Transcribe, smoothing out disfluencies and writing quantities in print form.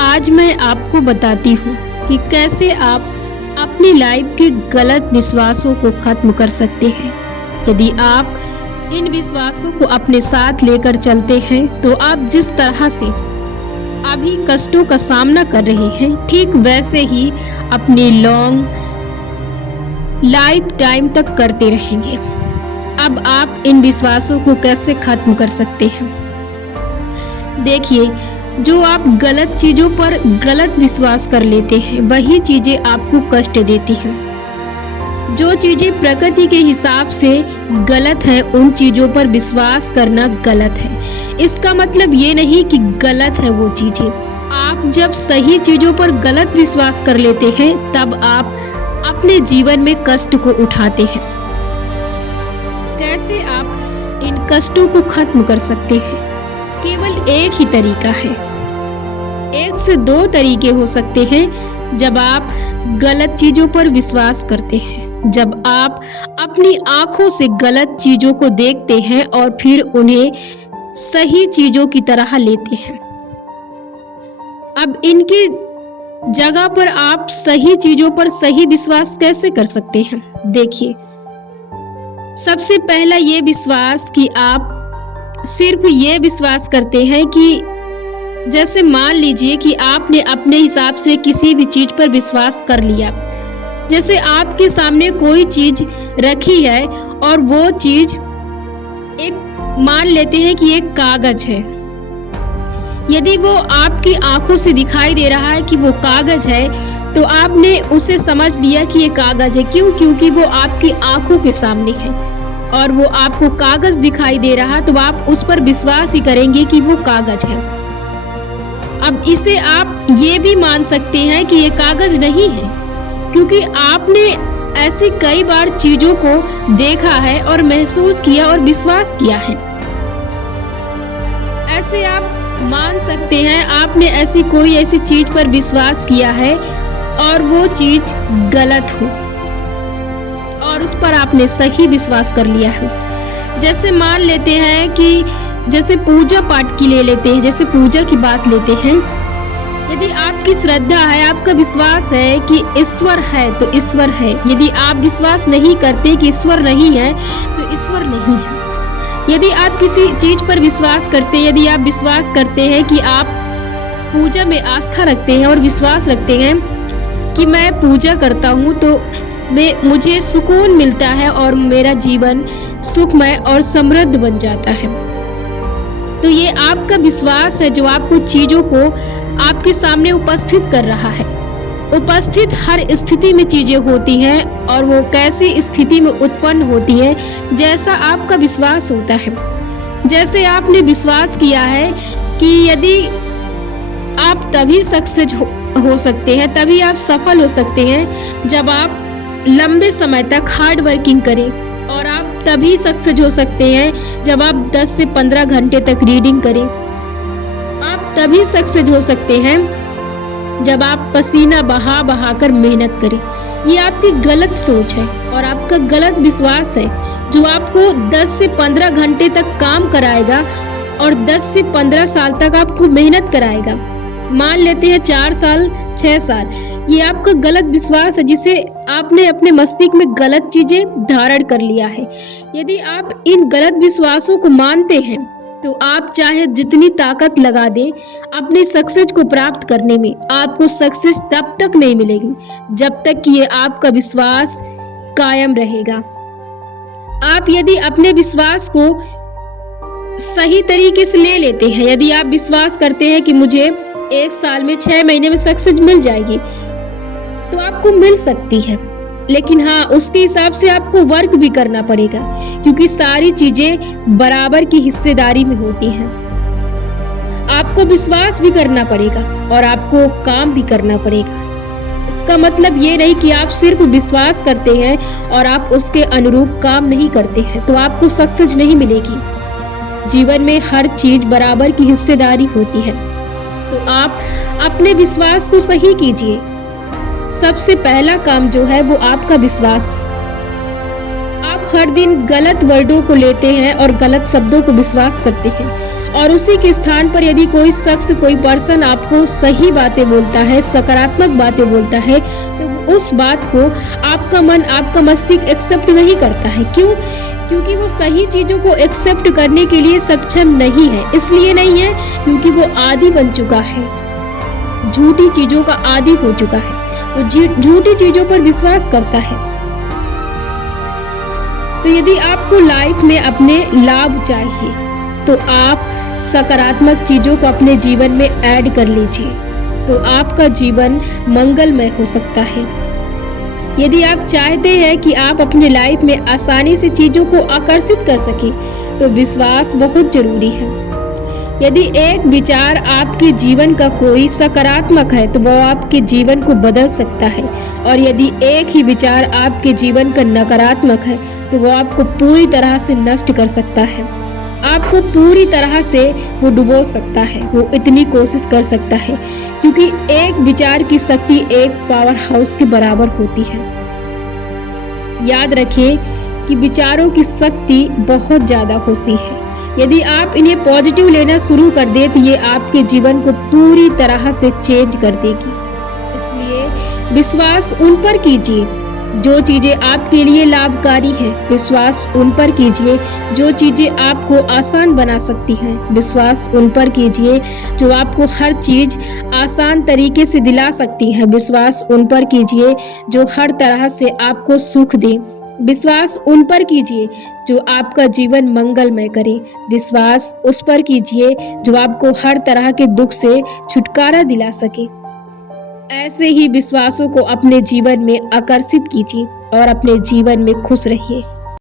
आज मैं आपको बताती हूँ कि कैसे आप अपनी लाइफ के गलत विश्वासों को खत्म कर सकते हैं। यदि आप इन विश्वासों को अपने साथ लेकर चलते हैं तो आप जिस तरह से अभी कष्टों का सामना कर रहे हैं, ठीक वैसे ही अपनी लॉन्ग लाइफ टाइम तक करते रहेंगे। अब आप इन विश्वासों को कैसे खत्म कर सकते हैं? देखिए, जो आप गलत चीजों पर गलत विश्वास कर लेते हैं, वही चीजें आपको कष्ट देती हैं। जो चीजें प्रकृति के हिसाब से गलत हैं, उन चीजों पर विश्वास करना गलत है। इसका मतलब ये नहीं कि गलत है वो चीजें। आप जब सही चीजों पर गलत विश्वास कर लेते हैं, तब आप अपने जीवन में कष्ट को उठाते हैं। कैसे आप इन कष्टों को खत्म कर सकते हैं? केवल एक ही तरीका है। एक से दो तरीके हो सकते हैं जब आप गलत चीजों पर विश्वास करते हैं। जब आप अपनी आंखों से गलत चीजों को देखते हैं और फिर उन्हें सही चीजों की तरह लेते हैं। अब इनकी जगह पर आप सही चीजों पर सही विश्वास कैसे कर सकते हैं? देखिए, सबसे पहला ये विश्वास कि आप सिर्फ ये विश्वास करते हैं कि जैसे मान लीजिए कि आपने अपने हिसाब से किसी भी चीज पर विश्वास कर लिया। जैसे आपके सामने कोई चीज रखी है और वो चीज एक मान लेते हैं कि एक कागज है। यदि वो आपकी आंखों से दिखाई दे रहा है कि वो कागज है, तो आपने उसे समझ लिया कि ये कागज है। क्यों? क्योंकि वो आपकी आंखों के सामने है और वो आपको कागज दिखाई दे रहा, तो आप उस पर विश्वास ही करेंगे कि वो कागज है। अब इसे आप ये भी मान सकते हैं कि ये कागज नहीं है, क्योंकि आपने ऐसी कई बार चीजों को देखा है और महसूस किया और विश्वास किया है। ऐसे आप मान सकते हैं आपने ऐसी चीज पर विश्वास किया है और वो चीज गलत हो और उस पर आपने सही विश्वास कर लिया है। जैसे मान लेते हैं कि जैसे पूजा पाठ की ले लेते हैं, जैसे पूजा की बात लेते हैं। यदि आपकी श्रद्धा है, आपका विश्वास है कि ईश्वर है तो ईश्वर है। यदि आप विश्वास नहीं करते कि ईश्वर नहीं है तो ईश्वर नहीं है। यदि आप किसी चीज पर विश्वास करते हैं, यदि आप विश्वास करते हैं कि आप पूजा में आस्था रखते हैं और विश्वास रखते हैं कि मैं पूजा करता हूँ तो मुझे सुकून मिलता है और मेरा जीवन सुखमय और समृद्ध बन जाता है, तो ये आपका विश्वास है जो आपको चीजों को आपके सामने उपस्थित कर रहा है। उपस्थित हर स्थिति में चीजें होती हैं और वो कैसी स्थिति में उत्पन्न होती है, जैसा आपका विश्वास होता है। जैसे आपने विश्वास किया है कि यदि आप तभी सक्सेस हो सकते हैं, तभी आप सफल हो सकते हैं जब आप लंबे समय तक हार्ड वर्किंग करें, और आप तभी सक्सेस हो सकते हैं जब आप 10 से 15 घंटे तक रीडिंग करें। आप तभी सक्सेस हो सकते हैं जब आप पसीना बहा बहा कर मेहनत करें। ये आपकी गलत सोच है और आपका गलत विश्वास है जो आपको 10 से 15 घंटे तक काम कराएगा और 10 से 15 साल तक आपको मेहनत कराएगा। मान लेते हैं 4 साल 6 साल, ये आपका गलत विश्वास है जिसे आपने अपने मस्तिष्क में गलत चीजें धारण कर लिया है। यदि आप इन गलत विश्वासों को मानते हैं तो आप चाहे जितनी ताकत लगा दें अपनी सक्सेस को प्राप्त करने में, आपको सक्सेस तब तक नहीं मिलेगी जब तक कि ये आपका विश्वास कायम रहेगा। आप यदि अपने विश्वास को सही तरीके से ले लेते हैं, यदि आप विश्वास करते हैं कि मुझे 1 साल में 6 महीने में सक्सेस मिल जाएगी, तो आपको मिल सकती है। लेकिन हाँ, उसके हिसाब से आपको वर्क भी करना पड़ेगा, क्योंकि सारी चीजें बराबर की हिस्सेदारी में होती हैं। आपको विश्वास भी करना पड़ेगा और आपको काम भी करना पड़ेगा। इसका मतलब ये नहीं कि आप सिर्फ विश्वास करते हैं और आप उसके अनुरूप काम नहीं करते हैं तो आपको सक्सेस नहीं मिलेगी। जीवन में हर चीज बराबर की हिस्सेदारी होती है, तो आप अपने विश्वास को सही कीजिए। सबसे पहला काम जो है वो आपका विश्वास। आप हर दिन गलत वर्डों को लेते हैं और गलत शब्दों को विश्वास करते हैं। और उसी के स्थान पर यदि कोई शख्स, कोई पर्सन आपको सही बातें बोलता है, सकारात्मक बातें बोलता है, तो उस बात को आपका मन, आपका मस्तिष्क एक्सेप्ट नहीं करता है। क्यों? क्योंकि वो सही चीज़ों को एक्सेप्ट करने के लिए सक्षम नहीं है। इसलिए नहीं है क्योंकि वो आदी बन चुका है, झूठी चीज़ों का आदी हो चुका है, वो झूठी चीज़ों पर विश्वास करता है। तो यदि आपको लाइफ में अपने लाभ चाहिए तो आप सकारात्मक चीज़ों को अपने जीवन में ऐड कर लीजिए, तो आपका जीवन मंगलमय हो सकता है। यदि आप चाहते हैं कि आप अपने लाइफ में आसानी से चीज़ों को आकर्षित कर सकें, तो विश्वास बहुत जरूरी है। यदि एक विचार आपके जीवन का कोई सकारात्मक है तो वह आपके जीवन को बदल सकता है, और यदि एक ही विचार आपके जीवन का नकारात्मक है तो वह आपको पूरी तरह से नष्ट कर सकता है, आपको पूरी तरह से वो डुबो सकता है, वो इतनी कोशिश कर सकता है, क्योंकि एक विचार की शक्ति एक पावर हाउस के बराबर होती है। याद रखें कि विचारों की शक्ति बहुत ज़्यादा होती है। यदि आप इन्हें पॉजिटिव लेना शुरू कर दें तो ये आपके जीवन को पूरी तरह से चेंज कर देगी। इसलिए विश्वास उन पर कीजिए जो चीज़ें आपके लिए लाभकारी हैं। विश्वास उन पर कीजिए जो चीज़ें आपको आसान बना सकती हैं। विश्वास उन पर कीजिए जो आपको हर चीज़ आसान तरीके से दिला सकती है। विश्वास उन पर कीजिए जो हर तरह से आपको सुख दे। विश्वास उन पर कीजिए जो आपका जीवन मंगलमय करे। विश्वास उस पर कीजिए जो आपको हर तरह के दुख से छुटकारा दिला सके। ऐसे ही विश्वासों को अपने जीवन में आकर्षित कीजिए और अपने जीवन में खुश रहिए।